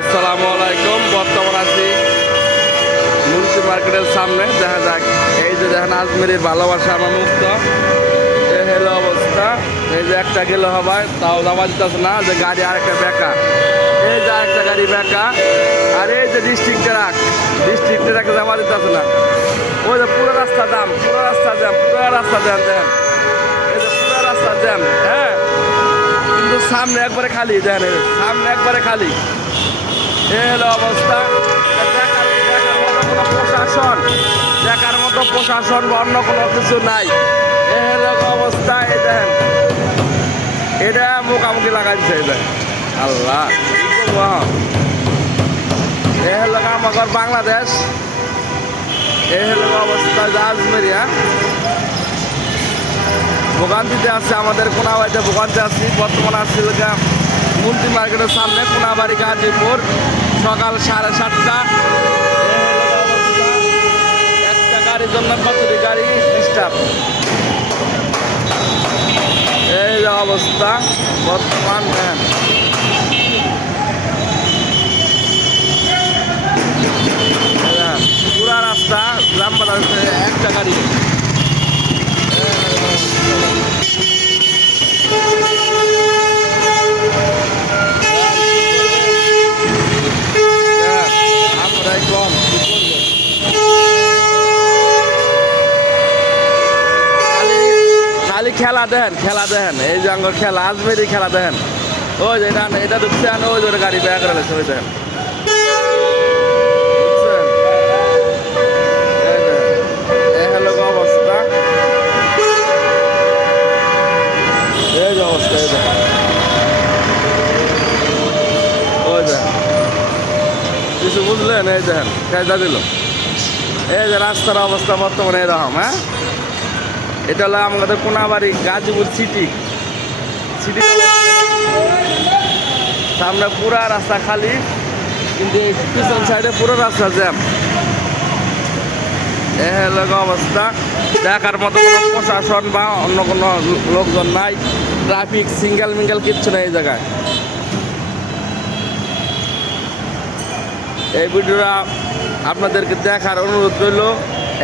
আসসালামু আলাইকুম। বর্তমান আছি মুন্সি মার্কেটের সামনে। দেখা যাক, এই যে দেখেন আজমেরির ভালোবাসা আমার মুক্ত, এ হলো অবস্থা। এই যে একটা গেলে হবায় তাও যাওয়া যেতেছে না, যে গাড়ি আরেকটা বেকা, এই যে আরেকটা গাড়ি বেকা, আর এই যে ডিস্ট্রিক্ট ট্রাকে যাওয়া যেতেছে না। ওই যে পুরো রাস্তা জ্যাম, পুরো রাস্তা জ্যাম, পুরো রাস্তা জ্যাম। দেখেন এই যে পুরো রাস্তা জ্যাম, হ্যাঁ, কিন্তু সামনে একবারে খালি। দেখেন সামনে একবারে খালি। এ হলো অবস্থা। দেখার মতো প্রশাসন বা অন্য কোনো কিছু নাই। এ হলো অবস্থা। এই দেখেন এটা মুখামুখি লাগাইছে। এই দেখেন আল্লাহ, এ হলো আমার বাংলাদেশ। এ হলো অবস্থা আজমেরিয়া। ভোগান্তিতে আছে আমাদের কোনাবাড়িতে, ভোগান্তি আছি। বর্তমানে আসছিল মুন্সি মার্কেটের সামনে, কোনাবাড়ি গাজীপুর, সকাল 7:30। একটা গাড়ির জন্য কতটি গাড়ি ডিস্টার্ব। এই যে অবস্থা বর্তমান। পুরা রাস্তা জ্যাম বাঁধা হয়েছে, একটা গাড়ি। খালি খেলা দেখেন, খেলা দেখেন, এই যে আঙ্গর খেলা, আজমেরি খেলা দেখেন। ওই যে এটা ঢুকছে, ওই যে গাড়ি ব্যাগ করে ওই দেখেন। অবস্থা, এই যে অবস্থা, এই দেখেন, ওই দেখেন কিছু বুঝলেন? এই দেখেন কায়দা দিল। এই যে রাস্তার অবস্থা বর্তমানে এরকম। হ্যাঁ, এটা হলো আমাদের কোনাবাড়ি গাজীপুর সিটি। সামনে পুরা রাস্তা খালি, কিন্তু এই পিছন সাইডে পুরো রাস্তা জ্যাম। এ হলো অবস্থা। দেখার মতো কোনো প্রশাসন বা অন্য কোনো লোকজন নাই। ট্রাফিক সিঙ্গেল মিঙ্গেল কিচ্ছু নেই এই জায়গায়। এই ভিডিওটা আপনাদেরকে দেখার অনুরোধ রইল,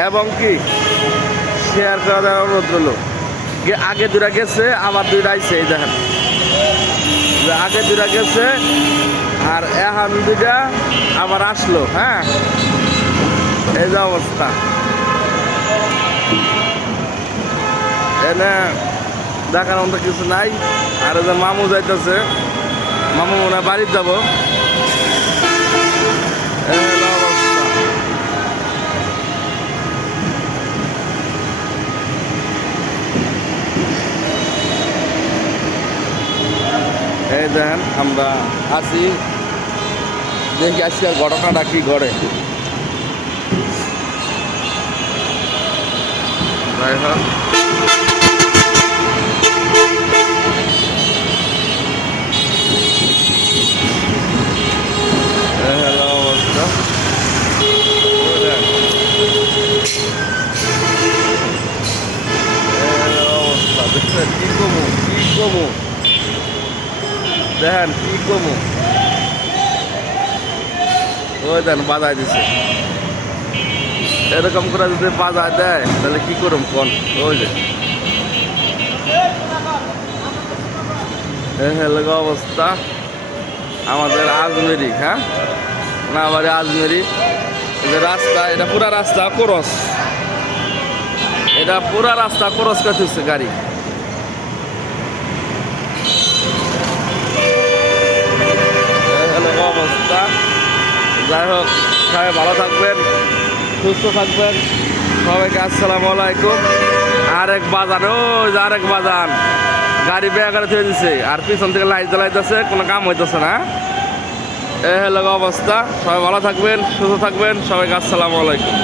এবং কি শেয়ার করার অনুরোধ রইল। আগে দুটা গেছে, আবার দুইটা আইছে। এই দেখেন আগে দুটা গেছে, আর এখন দুইটা আবার আসলো। হ্যাঁ, এই যে অবস্থা। এনে দেখার মতো কিছু নাই। আর যে মামু যাইতেছে, মামু মনে হয় বাড়িতে যাবো। এই দেখেন আমরা আছি, দেখি আজকের ঘটনাটা কি ঘটে। যাই হোক, হ্যালো অবস্থা। অবস্থা দেখছেন, কি কমু কি কমু, দেখেন কি কমু। ওই দেন বাজায় দিছে। এরকম করে যদি বাজায় দেয় তাহলে কি করুম কোন? ওই যে হলো অবস্থা আমাদের আজমেরি। হ্যাঁ, না বাড়ি আজমেরি। যে রাস্তা, এটা পুরা রাস্তা ক্রস, এটা পুরা রাস্তা ক্রস করতেছে গাড়ি। অবস্থা। যাই হোক, সবাই ভালো থাকবেন, সুস্থ থাকবেন। সবাইকে আসসালামু আলাইকুম। আরেক বাজান, ওই যে আরেক বাজান গাড়ি বেগারে থয়ে দিছে, আর পিছন থেকে লাইট জ্বালাইতেছে, কোনো কাম হইতেছে না। এ হলো অবস্থা। সবাই ভালো থাকবেন, সুস্থ থাকবেন। সবাইকে আসসালামু আলাইকুম।